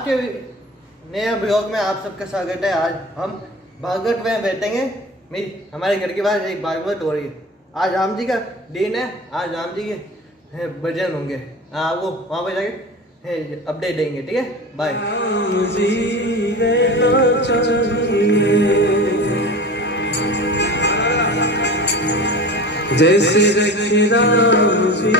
आज के नए ब्लॉग में आप सबका स्वागत है। आज हम भागवत में बैठेंगे। हमारे घर के बाहर एक भागवत हो रही है। आज राम जी का दिन है। आज राम जी के भजन होंगे। वो वहाँ पे जाके अपडेट देंगे। ठीक है, बाय। जैसे रखे राम जी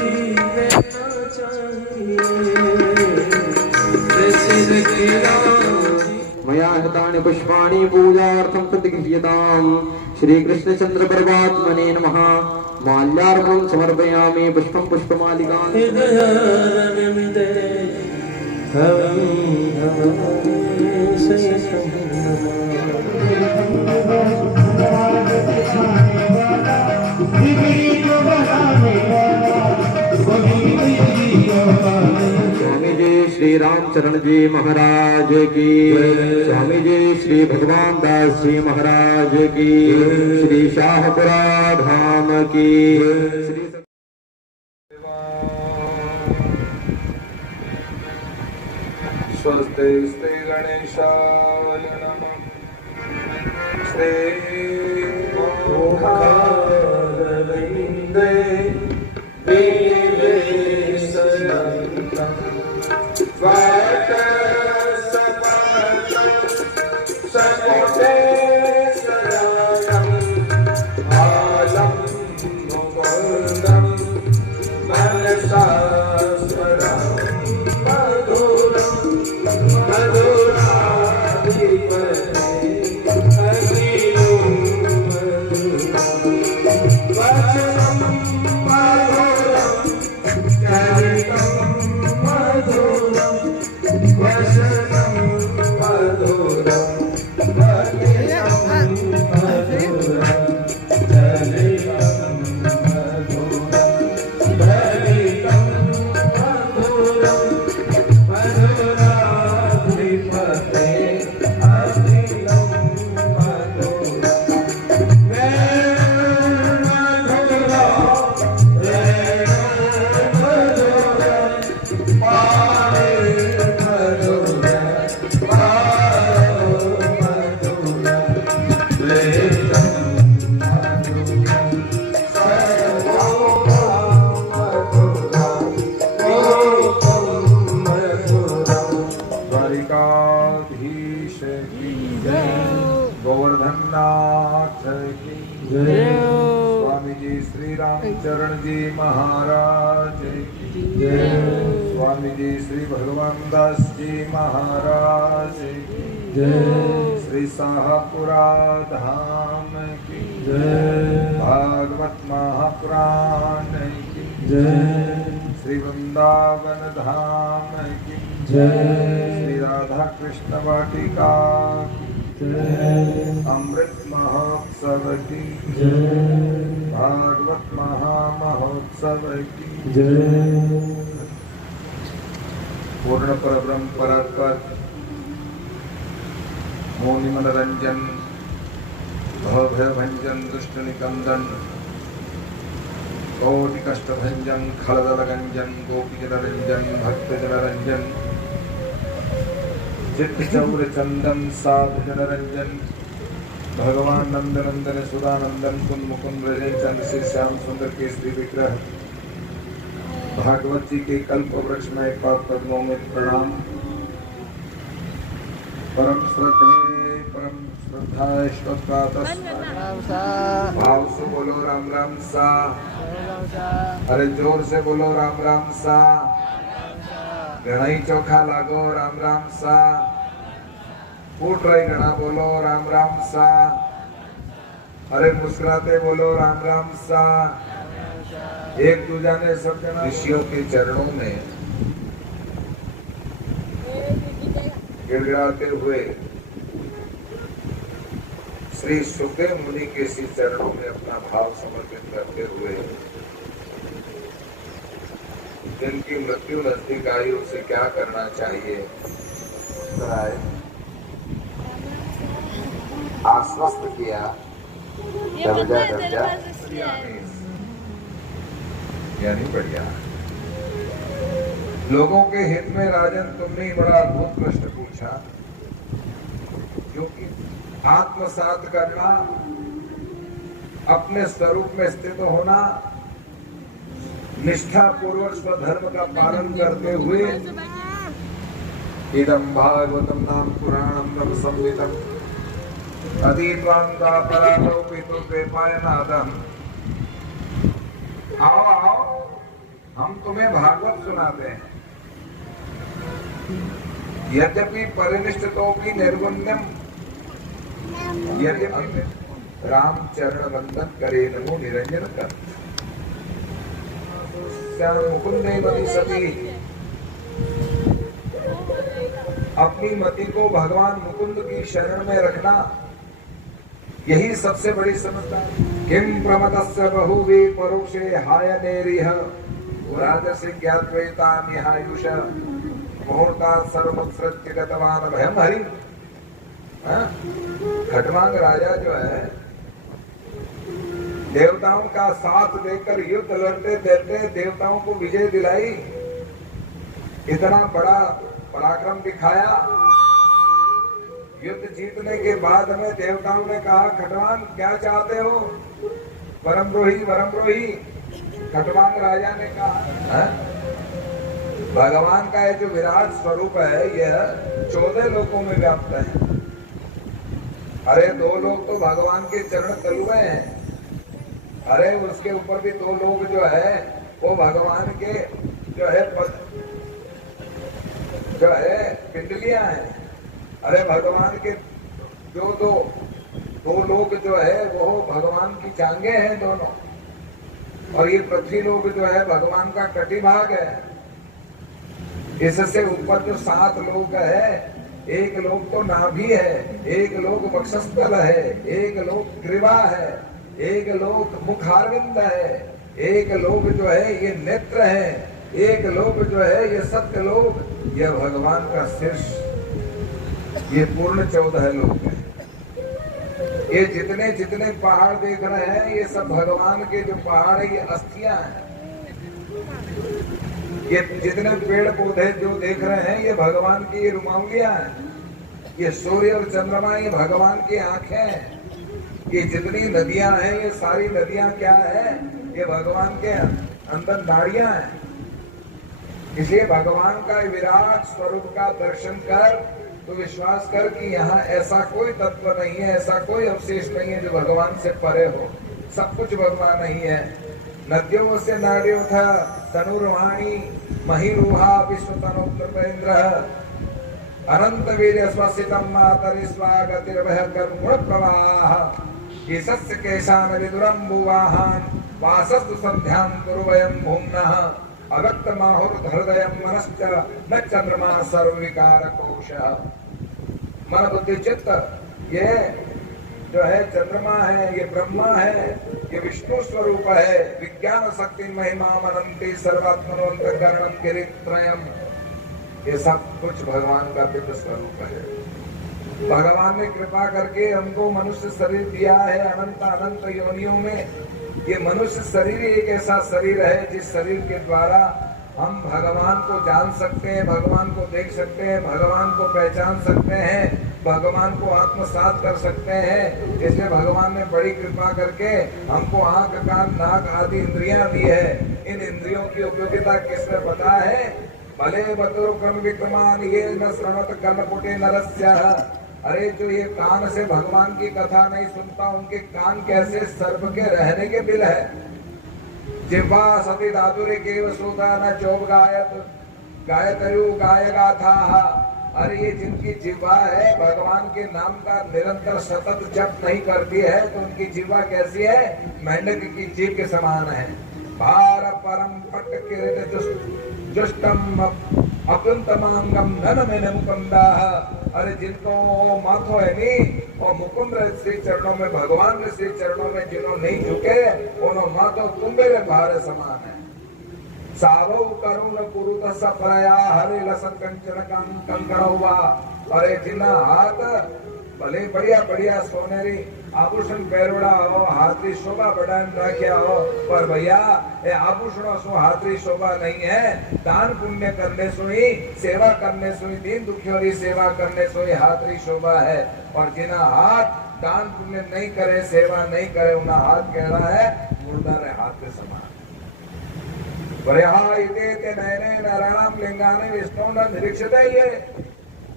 मया हृतानि पुष्पाणि पूजार्थं प्रतिगृह्यताम्। श्री कृष्ण चंद्र परमात्मने नमः। माल्यार्पणं समर्पयामि। पुष्पं पुष्पमालिकां स्वामी जी श्री रामचरण जी महाराज की, स्वामी जी श्री भगवान दास जी महाराज की, श्री शाहपुरा धाम की, श्री स्वस्ति श्री गणेशाय नमः। श्री मोहारविंदे गोवर्धननाथ की जय। स्वामी जी श्री रामचरण जी महाराज की जय। स्वामी जी श्री भगवान दास जी महाराज की जय। श्री शाहपुरा धाम की जय। भागवत महापुराण की जय। श्री वृंदावन धाम की जय। श्री राधा कृष्ण वाटिका अमृत महोत्सव की जय। भागवत महामहोत्सव की जय। पूर्ण परब्रह्म परात्पर मौनि मनोरंजन भवभय भंजन दुष्ट निकंदन कोटि कष्ट भंजन खलदल गंजन गोपी जन रंजन भक्त जन रंजन चित्त चौर चंदन साधु जनरंजन भगवान नंद नंदन सुदानंदन कुंद मुकुंद रजन चंद्र श्री श्याम सुंदर के श्री विग्रह भागवत जी के कल्प वृक्ष में पाद पद्मों में प्रणाम। परम श्रद्धा भाव से बोलो राम राम सा। अरे जोर से बोलो राम राम सा। गणाई चोखा लागो राम राम सा। फूट रही गणा बोलो राम राम सा। अरे मुस्कुराते बोलो राम राम सा। एक दूजा ने सब जना ऋषियों के चरणों में गिड़गिड़ाते हुए श्री सुखदेव मुनि के श्री चरणों में अपना भाव समर्पित करते हुए जिनकी मृत्यु नजदीक आई उसे क्या करना चाहिए आश्वस्त किया। यानी बढ़िया। लोगों के हित में राजन तुमने बड़ा अद्भुत प्रश्न पूछा, क्योंकि आत्मसात करना, अपने स्वरूप में स्थित होना, निष्ठा पूर्वक स्वधर्म का पालन करते हुए इदं भागवतम नाम पुराणम ब्रह्म संहितम अतीत्वांता परालोपितो पेपायनादम। आओ आओ, हम तुम्हें भागवत सुनाते हैं। यद्यपि परिनिष्ठितों की निर्गुण्यम यद्यपि राम चरण वंदन करे नमो निरंजन कर श्याम मुकुंदे मति सती। अपनी मति को भगवान मुकुंद की शरण में रखना, यही सबसे बड़ी समझदारी। किम प्रमदस्य बहुवी परोक्षे हायनेरिह राजसे ज्ञात्वेता निहायुष मुहूर्ता सर्वसृत्य गतवान भयम हरि। खटवांग राजा जो है, देवताओं का साथ देकर युद्ध लड़ते देते देवताओं को विजय दिलाई, इतना बड़ा पराक्रम दिखाया। युद्ध जीतने के बाद में देवताओं ने कहा, खटवांग क्या चाहते हो? वरमद्रोही। खटवांग राजा ने कहा, भगवान का ये जो विराट स्वरूप है, यह 14 लोकों में व्याप्त है। अरे 2 लोग तो भगवान के चरण तलुए हैं, अरे उसके ऊपर भी 2 लोग जो है वो भगवान के जो है पिंडलियां हैं। अरे भगवान के दो लोग जो है वो भगवान की टांगे हैं दोनों, और ये पृथ्वी लोग जो है भगवान का कटिभाग है। इससे ऊपर जो 7 लोग है, एक लोग तो नाभि है, एक लोग वक्षस्थल है, एक लोग ग्रीवा है, एक लोग मुखारविंद है, एक लोग जो है ये नेत्र है, एक लोग जो है ये सत्य लोग, यह भगवान का शीर्ष, ये पूर्ण 14 लोग हैं। ये जितने जितने पहाड़ देख रहे हैं, ये सब भगवान के जो पहाड़ है, ये अस्थियां हैं। ये जितने पेड़ पौधे जो देख रहे हैं, ये भगवान की रुमावलियां हैं। ये सूर्य और चंद्रमा, ये भगवान की आंखें हैं। ये जितनी नदियां हैं, ये सारी नदियां क्या है? ये भगवान के अंदर नाड़ियां हैं। इसलिए भगवान का विराट स्वरूप का दर्शन कर तो विश्वास कर कि यहाँ ऐसा कोई तत्व नहीं है, ऐसा कोई अवशेष नहीं है जो भगवान से परे हो। सब कुछ भगवान नहीं है। नद्यों से नाड़ियों था तनुर्वाणी महिरूहा विश्व तनोन्द्र अनंत वीर स्वसितम मातरि स्वागतिर्वह कर्मुण प्रवाह ईशस्य केशान विदुरम भुवाहान वासस्तु संध्यान कुरुवयं भूम्नः अगक्त माहुर हृदयं मनश्च न चंद्रमा सर्वविकार कोश। मन बुद्धि चित्त ये जो है चंद्रमा है, ये ब्रह्मा है, ये विष्णु स्वरूप है। विज्ञान शक्ति महिमा मनंती सर्वात्मनोन्तकरणं किरीत्रयम्, ये सब कुछ भगवान का दिव्य स्वरूप है। भगवान ने कृपा करके हमको मनुष्य शरीर दिया है अनंत अनंत योनियों में। ये मनुष्य शरीर एक ऐसा शरीर है जिस शरीर के द्वारा हम भगवान को जान सकते हैं, भगवान को देख सकते हैं, भगवान को पहचान सकते हैं, भगवान को आत्मसात कर सकते हैं। इसलिए भगवान ने बड़ी कृपा करके हमको आंख कान नाक आदि इंद्रियां दी है। इन इंद्रियों की उपयोगिता किसने पता है? भले बतुर क्रम विक्रमान ये न श्रणत कर्णपुटे नरस्य। अरे जो ये कान से भगवान की कथा नहीं सुनता, उनके कान कैसे सर्प के रहने के बिल है। जिह्वा सती धातुरे केव श्रोता न चौब गायतरु गाय गाथा। अरे ये जिनकी जिह्वा है भगवान के नाम का निरंतर सतत जप नहीं करती है, तो उनकी जिह्वा कैसी है? मेंढक की जीभ के समान है। भार परम पट किरीट जुष्टम अकुंतमांगम नन में मुकुंदा। अरे जिनको माथो है नहीं और मुकुंद श्री चरणों में, भगवान के श्री चरणों में जिन्हों नहीं झुके, उन्होंने माथो तुम्बेरे भार समान है। सावो करुण कुरुत सप्रया हरे लसन कंचन कंकण हुआ। अरे जिन्ना हाथ भले बढ़िया बढ़िया सोनेरी आभूषण पहरोड़ा हो, हाथरी शोभा बढ़ान राख्या हो, पर भैया ये आभूषणों सो हाथरी शोभा नहीं है। दान पुण्य करने सो ही, सेवा करने सो ही, दीन दुखियों की सेवा करने सो ही हाथरी शोभा है। और जिना हाथ दान पुण्य नहीं करे, सेवा नहीं करे, उनका हाथ कह रहा है मुर्दारे हाथ के समान। नयने नारायणम लिंगाने विष्णु निरीक्षित है ये।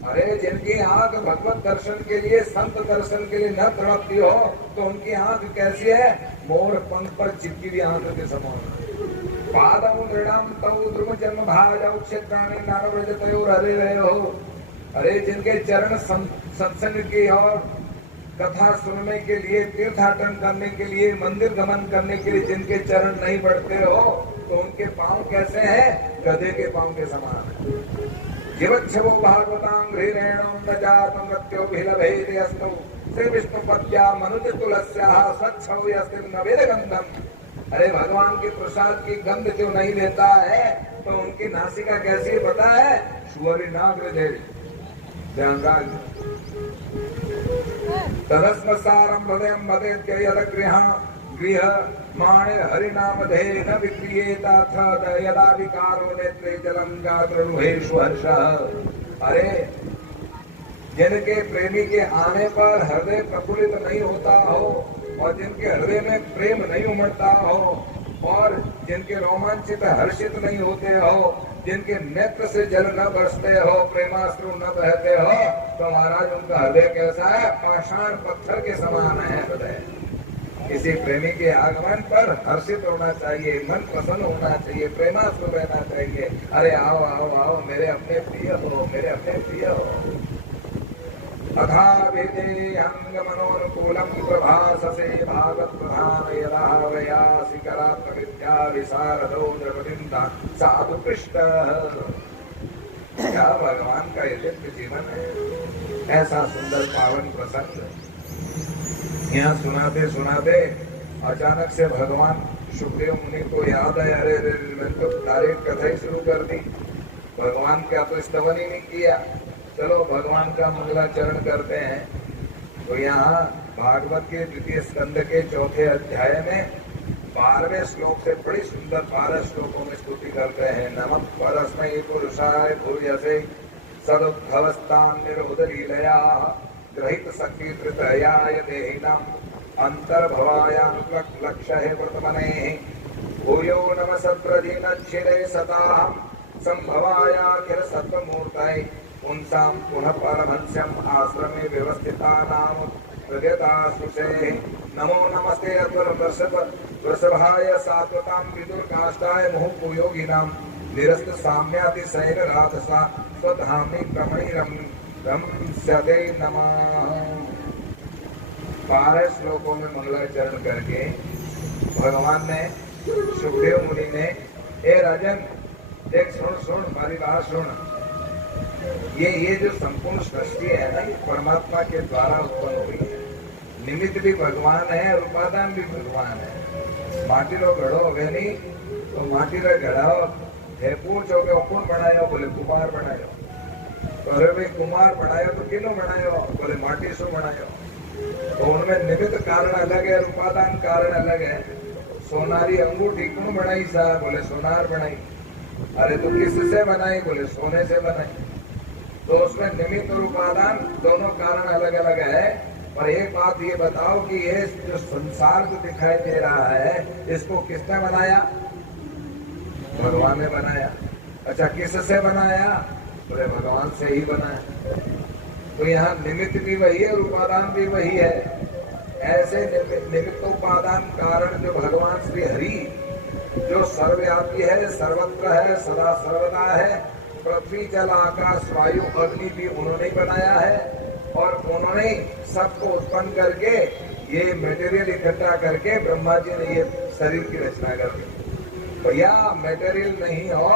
अरे जिनकी आंख भगवत दर्शन के लिए, संत दर्शन के लिए न तड़पती हो, तो उनकी आंख कैसी है? मोर पंख पर चिपकी हुई आंख के समान। पादम दृढ़म तव ध्रुव जन्म भाजौ क्षेत्राणि नारव्रजतयोर हरे रहे हो। अरे जिनके चरण सत्संग की और कथा सुनने के लिए, तीर्थाटन करने के लिए, मंदिर गमन करने के लिए जिनके चरण नहीं बढ़ते हो, तो उनके पांव कैसे हैं? गधे के पांव के समान। जीवच्छवो भागवतां हृरेणो न जातं मृत्योभिलभेदयस्तु श्री विष्णुपद्या मनुज तुलस्याः स्वच्छौ यस्तिं न वेदगन्धम्। अरे भगवान के प्रसाद की गंध जो नहीं लेता है, तो उनकी नासिका कैसी पता है? सुअरी नाग तदस्मसारं हृदयं वदेत्य यद गृह माणे हरिनामधे न विक्रियेताथ यदा विकारो नेत्रे जलं गात्ररुहेषु हर्षः। अरे जिनके प्रेमी के आने पर हृदय प्रफुल्लित नहीं होता हो, और जिनके हृदय में प्रेम नहीं उमड़ता हो, और जिनके रोमांचित हर्षित नहीं होते हो, जिनके नेत्र से जल न बरसते हो, प्रेमाश्रु न बहते हो, तो महाराज उनका हृदय कैसा है? पाषाण पत्थर के समान है हृदय। किसी प्रेमी के आगमन पर हर्षित होना चाहिए, मन प्रसन्न होना चाहिए, प्रेमाश्रु रहना चाहिए। अरे आओ आओ आओ मेरे अपने प्रिय हो, मेरे अपने प्रिय हो। अथा वेदे अंग मनोनुकूलम प्रभाससे भागवत प्रधान यदा वयासि करात्म विद्या विशारदो द्रवदिंदा साधु पृष्ठ। क्या भगवान का ये दिव्य जीवन है, ऐसा सुंदर पावन प्रसंग। यहाँ सुनाते सुनाते अचानक से भगवान सुखदेव मुनि को याद है, अरे मैंने तो तारीफ कथा ही शुरू कर दी, भगवान का तो स्तवन ही नहीं किया। चलो भगवान का मंगलाचरण करते हैं। तो यहाँ भागवत के द्वितीय स्कंद के चौथे अध्याय में 12वें श्लोक से बड़ी सुंदर 12 श्लोकों में स्तुति करते हैं। नमः परस्मै पुरुषाय भूयसे सदुद्भवस्तान् निरोधलीलया ग्रहित शक्ति हृदयाय देहिनाम् अंतर्भवायां लक्ष्य वर्तमने भूयो नमः प्रदीनच्छिरे सताहं संभवायाखिल सत्त्वमूर्तये पुंसां पुनः परमहंस्यम् आश्रमे व्यवस्थितानां हृदयदासुषे नमो नमस्ते वृषभाय सात्वतां विदुर्काष्ठाय मुहुर्भूयोगिनां निरस्त साम्यातिशयन राधसा स्वधाम्नि प्रमणिरम् रम्यते नमः। 12 श्लोकों में मंगलाचरण करके भगवान ने सुखदेव मुनि ने, ए राजन देख, सुन हमारी बात सुन। ये जो संपूर्ण सृष्टि है ना, ये परमात्मा के द्वारा उत्पन्न हुई है। निमित्त भी भगवान है और उपादान भी भगवान है। माटी रो घड़ो हो नहीं, तो माटी रो घड़ाओ है पूछो के कौन बनायो? बोले कुमार बनायो। अरे भाई कुमार बनायो तो किनो बनायो? बोले माटी से बनायो। तो उनमें निमित्त कारण अलग है, उपादान कारण अलग है। सोनारी अंगूठी कौन बनाई सा? बोले सोनार बनाई। अरे तो किससे बनाई? बोले सोने से बनाई। तो उसमें निमित्त और उपादान दोनों कारण अलग अलग है। पर एक बात ये बताओ कि ये जो संसार जो दिखाई दे रहा है, इसको किसने बनाया? भगवान ने बनाया। अच्छा किससे बनाया? बोले भगवान से ही बनाया। तो यहाँ निमित्त भी वही है और उपादान भी वही है। ऐसे निमित्त उपादान कारण जो भगवान श्री हरि जो सर्वव्यापी है, सर्वत्र है, सदा सर्वदा है, पृथ्वी जल आकाश वायु अग्नि भी उन्होंने बनाया है। और उन्होंने सबको उत्पन्न करके ये मटेरियल इकट्ठा करके ब्रह्मा जी ने ये शरीर की रचना कर दी। भैया मटेरियल नहीं हो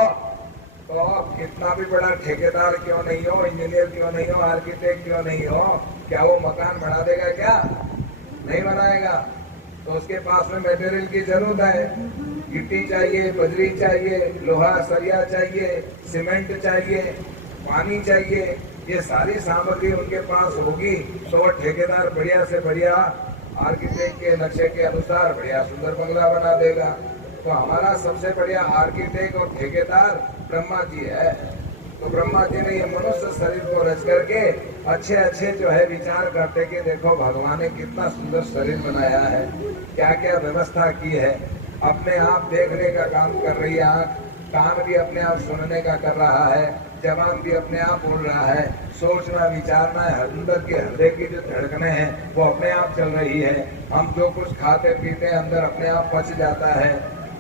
तो कितना भी बड़ा ठेकेदार क्यों नहीं हो, इंजीनियर क्यों नहीं हो, आर्किटेक्ट क्यों नहीं हो, क्या वो मकान बना देगा? क्या नहीं बनाएगा। तो उसके पास में मटेरियल की जरूरत है। गिट्टी चाहिए, बजरी चाहिए, लोहा सरिया चाहिए, सीमेंट चाहिए, पानी चाहिए, ये सारी सामग्री उनके पास होगी तो वो ठेकेदार बढ़िया से बढ़िया आर्किटेक्ट के नक्शे के अनुसार बढ़िया सुंदर बंगला बना देगा। तो हमारा सबसे बढ़िया आर्किटेक्ट और ठेकेदार ब्रह्मा जी है। तो ब्रह्मा जी ने ये मनुष्य शरीर को रच करके अच्छे अच्छे जो है विचार करते कि देखो भगवान ने कितना सुंदर शरीर बनाया है, क्या क्या व्यवस्था की है। अपने आप देखने का काम कर रही है आँख, कान भी अपने आप सुनने का कर रहा है, जबान भी अपने आप बोल रहा है, सोचना विचारना है, अंदर के हृदय की जो धड़कनें हैं वो अपने आप चल रही है। हम जो कुछ खाते पीते हैं अंदर अपने आप पच जाता है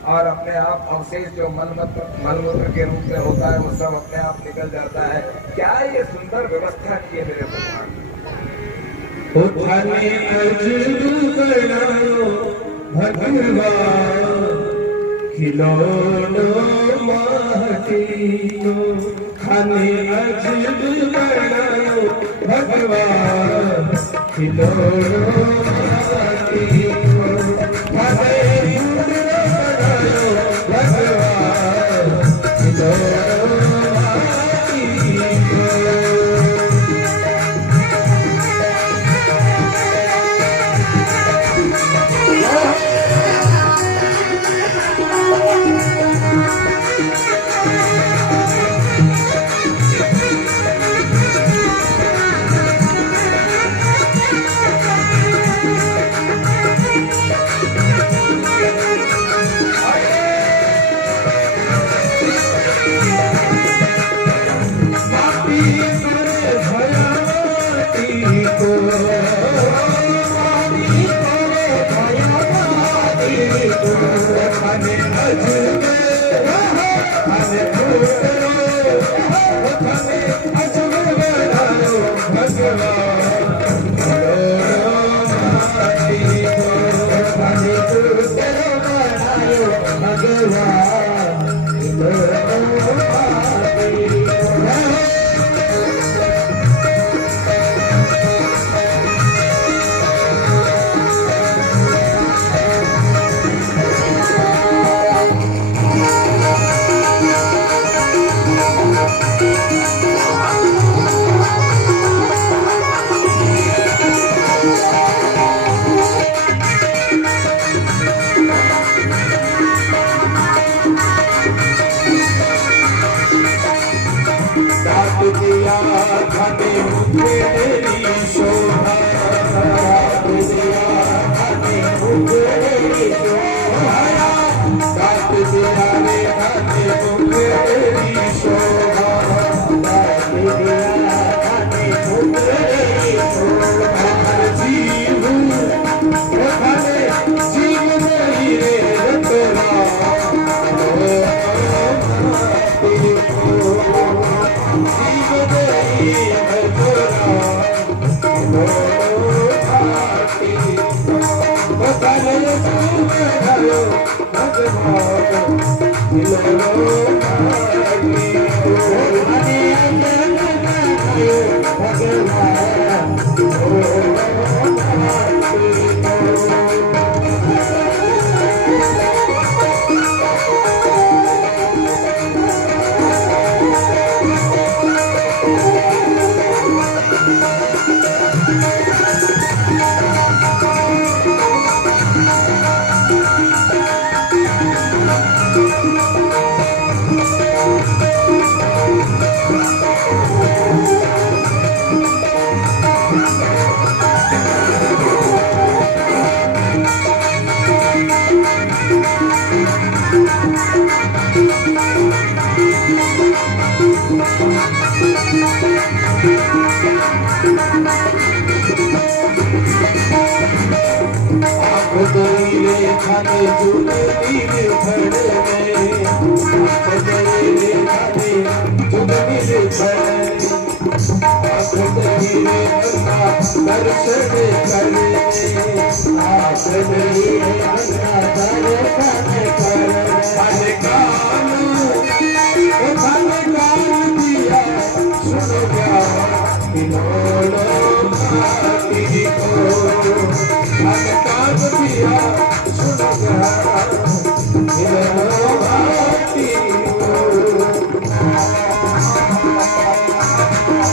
और अपने आप अवशेष जो मलमूत्र के रूप में होता है वो सब अपने आप निकल जाता है। क्या ये सुंदर व्यवस्था की है मेरे भगवान। खिलौनो महतीनो खाने अजब बनायो भगवान खिलौनो महतीनो खाने मुंडरो बनायो भगवान खिलौनो महतीनो।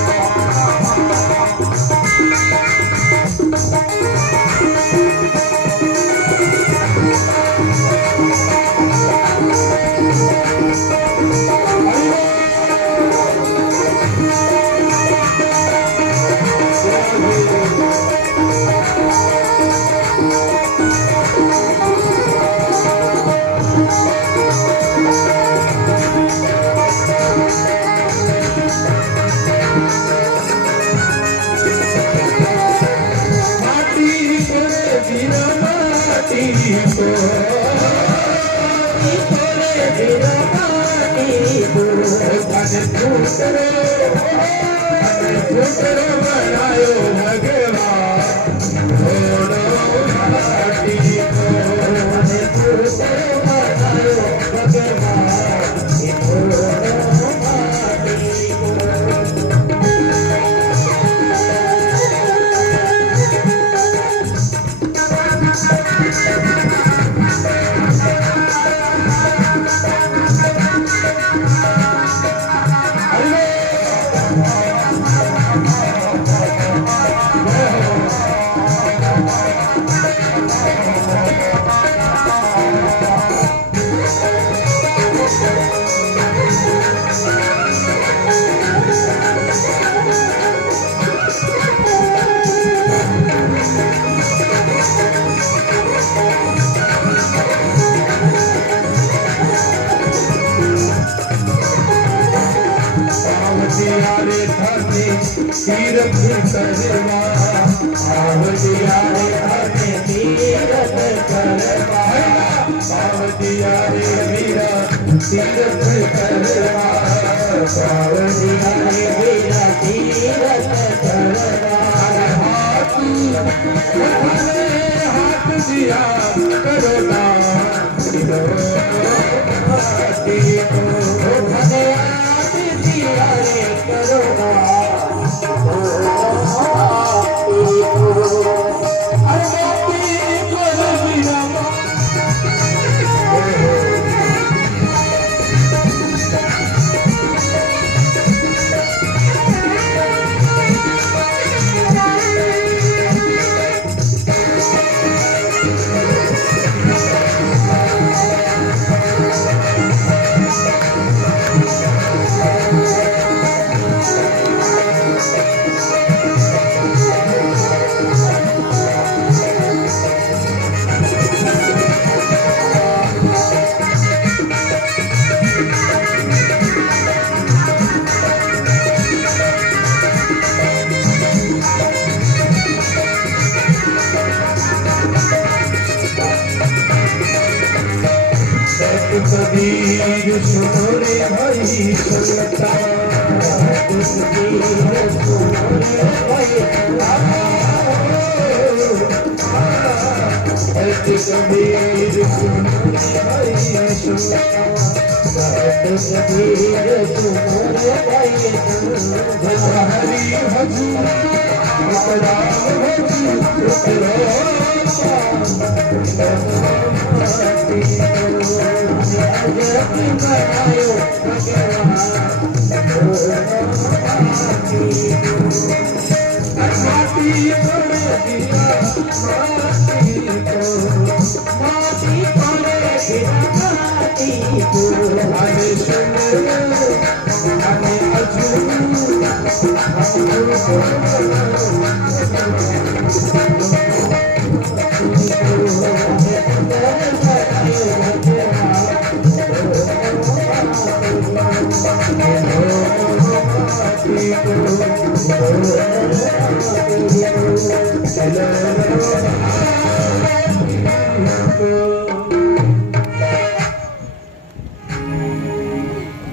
Thank you.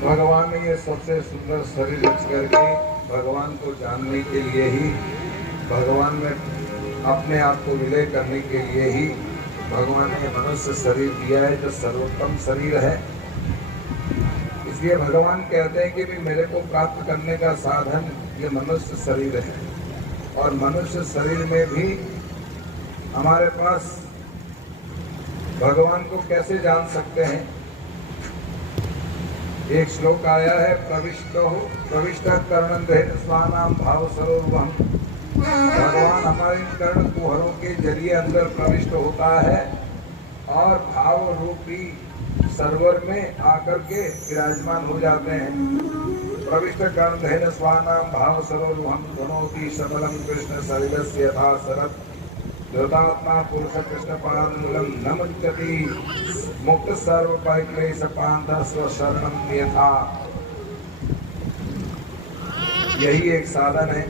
भगवान ने ये सबसे सुंदर शरीर रच करके भगवान को जानने के लिए ही, भगवान में अपने आप को विलय करने के लिए ही भगवान ने मनुष्य शरीर दिया है, जो सर्वोत्तम शरीर है। इसलिए भगवान कहते हैं कि भी मेरे को प्राप्त करने का साधन ये मनुष्य शरीर है। और मनुष्य शरीर में भी हमारे पास भगवान को कैसे जान सकते हैं? एक श्लोक आया है, प्रविष्ट कर्णेन्द्र स्वानाम भाव सरोवरम। भगवान हमारे कर्ण कुहरों के जरिए अंदर प्रविष्ट होता है और भाव रूपी सरोवर में आकर के विराजमान हो जाते हैं। प्रविष्ट गंधेन स्वानाम भाव सरोरुहम धुनोति सबलम कृष्ण सरिलस्य यथा शरद धृतात्मा पुरुष कृष्ण पाद मूलम न मुच्यति मुक्त सर्व परिक्लेश पांध स्व शरणम यथा। यही एक साधन है,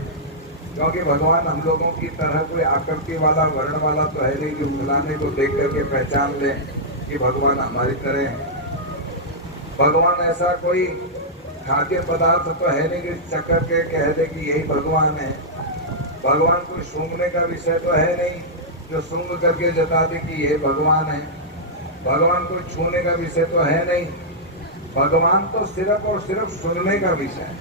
क्योंकि भगवान हम लोगों की तरह कोई आकृति वाला वर्ण वाला तो है नहीं, जो फलाने को देख करके पहचान ले कि भगवान हमारी तरह है। भगवान ऐसा कोई खाद्य पदार्थ तो है नहीं कि चक्कर के कह दे कि यही भगवान है। भगवान कोई सूंघने का विषय तो है नहीं जो सूंघ करके जता दे कि यह भगवान है। भगवान कोई छूने का विषय तो है नहीं। भगवान तो सिर्फ और सिर्फ सुनने का विषय है।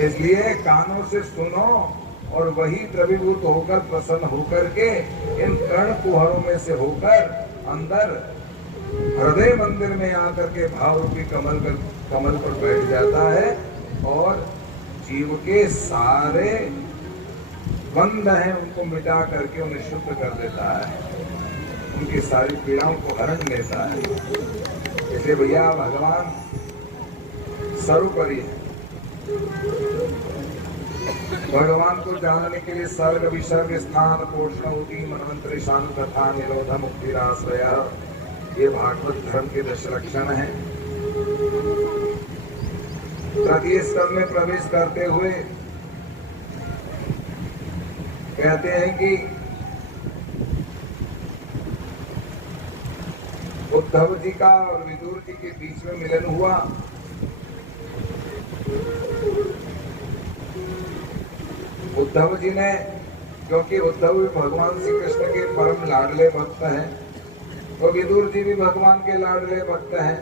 इसलिए कानों से सुनो और वही द्रवीभूत होकर प्रसन्न होकर के इन कर्ण कुहरों में से होकर अंदर हृदय मंदिर में आकर के भाव रूपी कमल पर बैठ जाता है और जीव के सारे बंध हैं उनको मिटा करके उन्हें शुद्ध कर देता है, उनकी सारी पीड़ाओं को हरण लेता है। इसलिए भैया भगवान सर्वोपरि है। भगवान को जानने के लिए सर्ग विसर्ग स्थान पोषण उदी मनवंतरी शान कथा निरोध मुक्तिराश्रय, ये भागवत धर्म के 10 लक्षण है। तृतीय स्तर में प्रवेश करते हुए कहते हैं कि उद्धव जी का और विदुर जी के बीच में मिलन हुआ। उद्धव जी ने, क्योंकि उद्धव भी भगवान श्री कृष्ण के परम लाडले भक्त हैं, तो विदुर जी भी भगवान के लाडले भक्त हैं।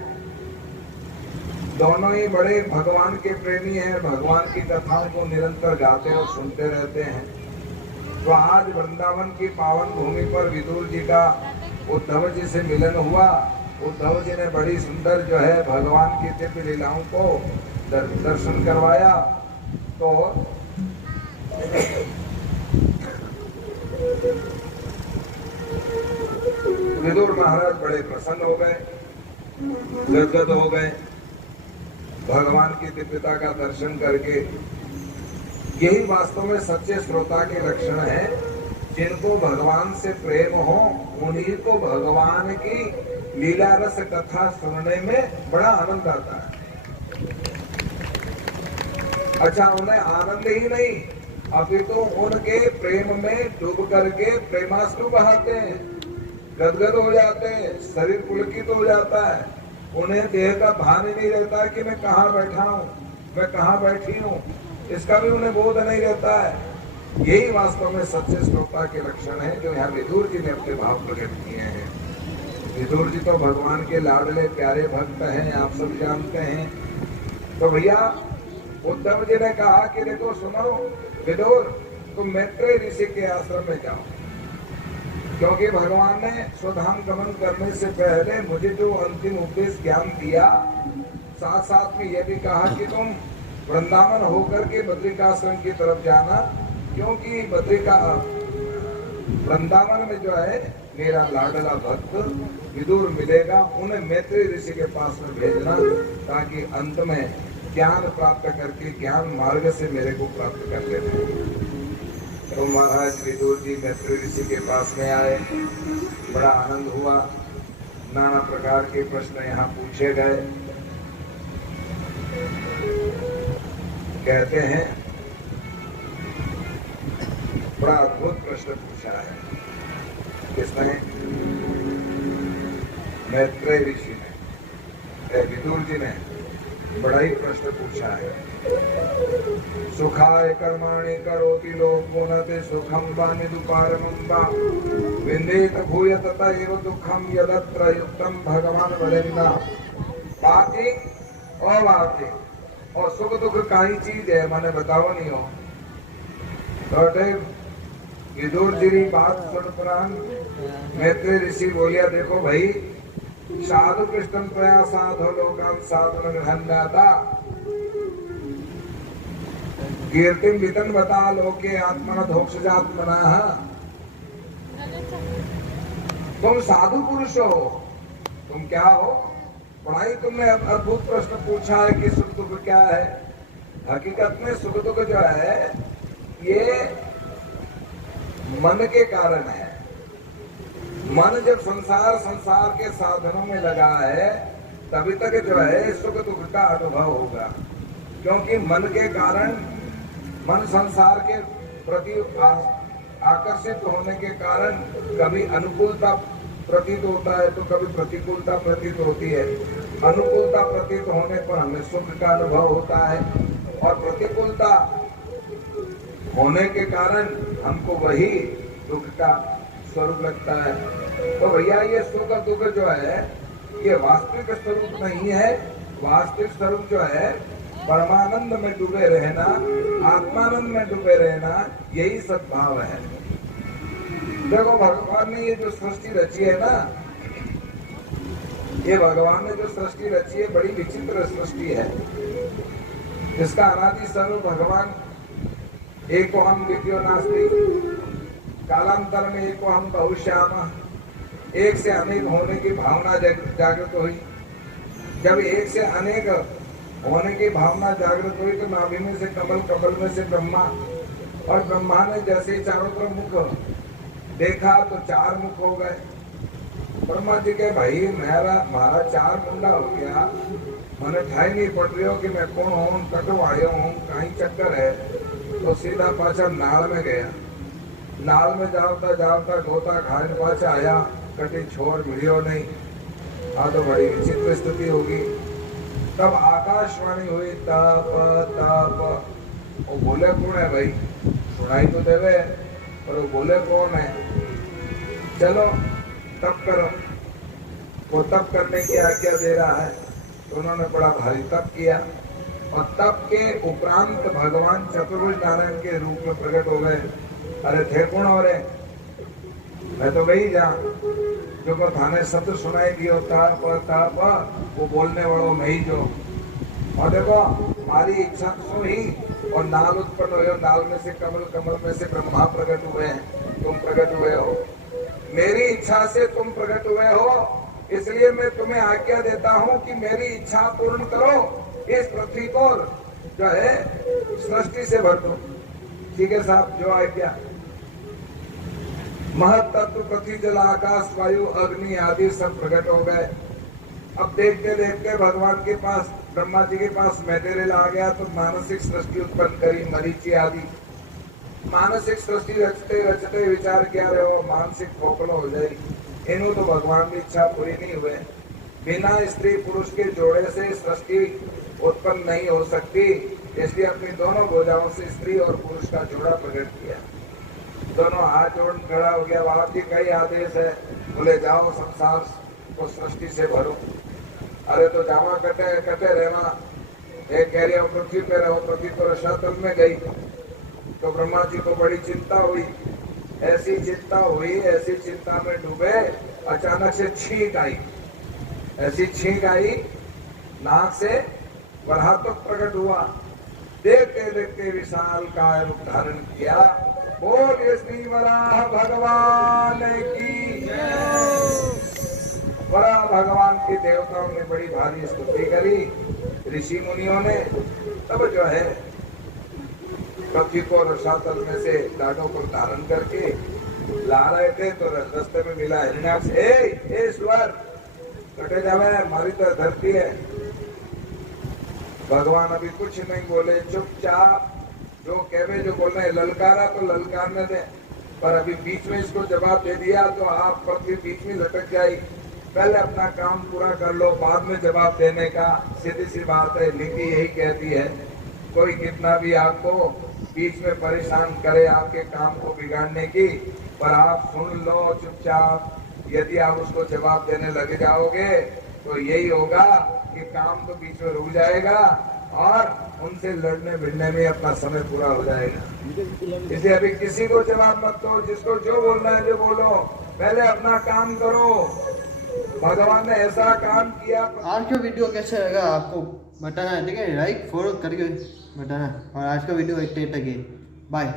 दोनों ही बड़े भगवान के प्रेमी हैं, भगवान की कथाओं को निरंतर गाते और सुनते रहते हैं। तो आज वृंदावन की पावन भूमि पर विदुर जी का उद्धव जी से मिलन हुआ। उद्धव जी ने बड़ी सुंदर जो है भगवान की दिव्य लीलाओं को दर्शन करवाया। तो विदुर महाराज बड़े प्रसन्न हो गए, गदगद हो गए भगवान की दिव्यता का दर्शन करके। यही वास्तव में सच्चे श्रोता के लक्षण है। जिनको भगवान से प्रेम हो उन्हीं को भगवान की लीला रस कथा सुनने में बड़ा आनंद आता है। अच्छा, उन्हें आनंद ही नहीं अभी तो उनके प्रेम में डूब करके प्रेमाश्रु बहाते हैं, गदगद हो जाते हैं, शरीर पुलकित हो जाता है। उन्हें देह का भान ही नहीं रहता कि मैं कहाँ बैठा हूँ, मैं कहाँ बैठी हूँ, इसका भी उन्हें बोध नहीं रहता है। यही वास्तव में सच्चे श्रोता के लक्षण है जो यहाँ विदुर जी ने अपने भाव प्रकट किए हैं। विदुर जी तो भगवान के लाडले प्यारे भक्त हैं, आप सब जानते हैं। तो भैया उद्धव जी ने कहा कि देखो सुनो विदुर, तुम मैत्रेय ऋषि के आश्रम में जाओ, क्योंकि भगवान ने स्वधाम गमन करने से पहले मुझे जो अंतिम उपदेश ज्ञान दिया, साथ साथ में यह भी कहा कि तुम वृंदावन होकर के बद्रिकाश्रम की तरफ जाना, क्योंकि वृंदावन में जो है मेरा लाडला भक्त विदुर मिलेगा, उन्हें मैत्रेय ऋषि के पास में भेजना, ताकि अंत में ज्ञान प्राप्त करके ज्ञान मार्ग से मेरे को प्राप्त कर लेना। तो महाराज विदुर जी मैत्रेय ऋषि के पास में आए, बड़ा आनंद हुआ। नाना प्रकार के प्रश्न यहाँ पूछे गए। कहते हैं बड़ा अद्भुत प्रश्न पूछा है किसने? मैत्रेय ऋषि ने, विदुर जी ने बड़ा ही प्रश्न पूछा है। सुखाय कर्माणि करोति लोको न ते सुखम वा निदुपारमं वा विन्देत भूयत तैव दुःखम यदत्र युक्तम भगवान वरेण्य। बाकी और बाकी और सुख दुख का ही चीज है, मैंने बताओ नहीं हो। तो विदुर जी की बात सुन प्राण मैत्रेय ऋषि बोलिया, देखो भाई, साधु कृष्ण प्रया साधो लोकान साधन ग्रहण्यता कीर्तिम वितन बता लोके आत्मन धोक्षजात्मनः। तुम साधु पुरुष हो, तुम क्या हो? पढ़ाई तुमने अद्भुत प्रश्न पूछा है कि सुख दुख क्या है। हकीकत में सुख दुख जो है ये मन के कारण है। मन जब संसार के साधनों में लगा है तभी तक जो है सुख दुख का अनुभव होगा, क्योंकि मन के कारण, मन संसार के प्रति आकर्षित होने के कारण कभी अनुकूलता प्रतीत होता है तो कभी प्रतिकूलता प्रतीत होती है। अनुकूलता प्रतीत होने पर हमें सुख का अनुभव होता है और प्रतिकूलता होने के कारण हमको वही दुख का स्वरूप लगता है। तो भैया ये सुख दुख जो है ये वास्तविक स्वरूप नहीं है। वास्तविक स्वरूप जो है परमानंद में डूबे रहना, आत्मानंद में डूबे रहना, यही सद्भाव है। देखो भगवान ने ये जो सृष्टि रची है ना, ये भगवान ने जो सृष्टि रची है बड़ी विचित्र सृष्टि है। इसका अनादि स्वरूप भगवान एको हम द्वितीयो नास्ति, कालांतर में एको हम बहुश्याम, एक से अनेक होने की भावना जागृत हुई। जब एक से अनेक होने की भावना जागृत हुई तो नाभि में से कमल, कमल में से ब्रह्मा, और ब्रह्मा ने जैसे ही चारों तरफ मुख देखा तो चार मुख हो गए। ब्रह्मा जी के भाई मारा चार मुंडा हो गया, मैंने ठाई नहीं पड़ रही हो कि मैं कौन हूँ, कटो आयो हूँ, कहीं चक्कर है। तो सीधा पाछा नाल में गया। नाल में जावता जावता गोता खान पाछा आया, कटी छोड़ मिलियो नहीं। हाँ तो बड़ी विचित्र स्थिति होगी। तब आकाशवाणी हुई, तप तप। वो बोले कौन है भाई? सुनाई तो देवे पर वो बोले कौन है? चलो तप करो। वो तप करने की आज्ञा दे रहा है तो उन्होंने बड़ा भारी तप किया और तप के उपरांत भगवान चतुर्भुज नारायण के रूप में प्रकट हो गए। अरे थे कौन हो रहे? मैं तो वही जा जो को थाने शब्द सुनाई दियो तप तप, वो बोलने वालों में ही जो। और देखो हमारी इच्छा तो हुई और नाल उत्पन्न हुए, नाल में से कमल, कमल में से ब्रह्मा प्रकट हुए हैं, तुम प्रकट हुए हो। मेरी इच्छा से तुम प्रकट हुए हो, इसलिए मैं तुम्हें आज्ञा देता हूँ कि मेरी इच्छा पूर्ण करो, इस पृथ्वी को जो है सृष्टि से भर दो। ठीक है साहब, जो आज्ञा। महत तत्व पृथ्वी, जल, आकाश, वायु, अग्नि आदि सब प्रकट हो गए। अब देखते देखते भगवान के पास, ब्रह्मा जी के पास मैटेरियल आ गया तो मानसिक सृष्टि उत्पन्न करी, मरीचि आदि। मानसिक सृष्टि रचते रचते विचार किया रहे हो, मानसिक खोखलो हो जाए। इन्हों तो भगवान की इच्छा पूरी नहीं हुए। बिना स्त्री पुरुष के जोड़े से सृष्टि उत्पन्न नहीं हो सकती, इसलिए अपनी दोनों भुजाओं से स्त्री और पुरुष का जोड़ा प्रकट किया। दोनों हाथ जोड़ खड़ा हो गया। बाप जी कई आदेश है, बोले जाओ संसार को सृष्टि से भरो। अरे तो जावा कटे कटे रहना, एक कह रही हो पृथ्वी पे रहो, पृथ्वी पर रसातल में गई तो ब्रह्मा जी को बड़ी चिंता हुई। ऐसी चिंता हुई, ऐसी चिंता में डूबे, अचानक से छींक आई। ऐसी छींक आई, नाक से वराहत्मक प्रकट हुआ। देखते देखते विशाल काय रूप धारण किया। बोलिए श्री वराह भगवान की। वराह भगवान के देवताओं ने बड़ी भारी स्तुति करी, ऋषि मुनियों ने। तब जो है पृथ्वी को रसातल में से डाटों को धारण करके ला रहे थे तो रास्ते में मिला हिरण्याक्ष। ए स्वर कटे जावे, हमारी तो धरती है। भगवान अभी कुछ नहीं बोले, चुपचाप जो कहवे जो बोलना है, ललकारा तो ललकारने दे, पर अभी बीच में इसको जवाब दे दिया तो आप पृथ्वी बीच में लटक जाए। पहले अपना काम पूरा कर लो, बाद में जवाब देने का। सीधी सी बात है, नीति यही कहती है। कोई कितना भी आपको बीच में परेशान करे आपके काम को बिगाड़ने की, पर आप सुन लो चुपचाप। यदि आप उसको जवाब देने लग जाओगे तो यही होगा कि काम तो बीच में रुक जाएगा और उनसे लड़ने भिड़ने में अपना समय पूरा हो जाएगा। इसलिए अभी किसी को जवाब मत दो, जिसको जो बोलना है जो बोलो, पहले अपना काम करो। भगवान ने ऐसा काम किया। आज का वीडियो कैसा लगा आपको बताना है, ठीक है? लाइक फॉलो करके बताना। और आज का वीडियो इतने तक ही, बाय।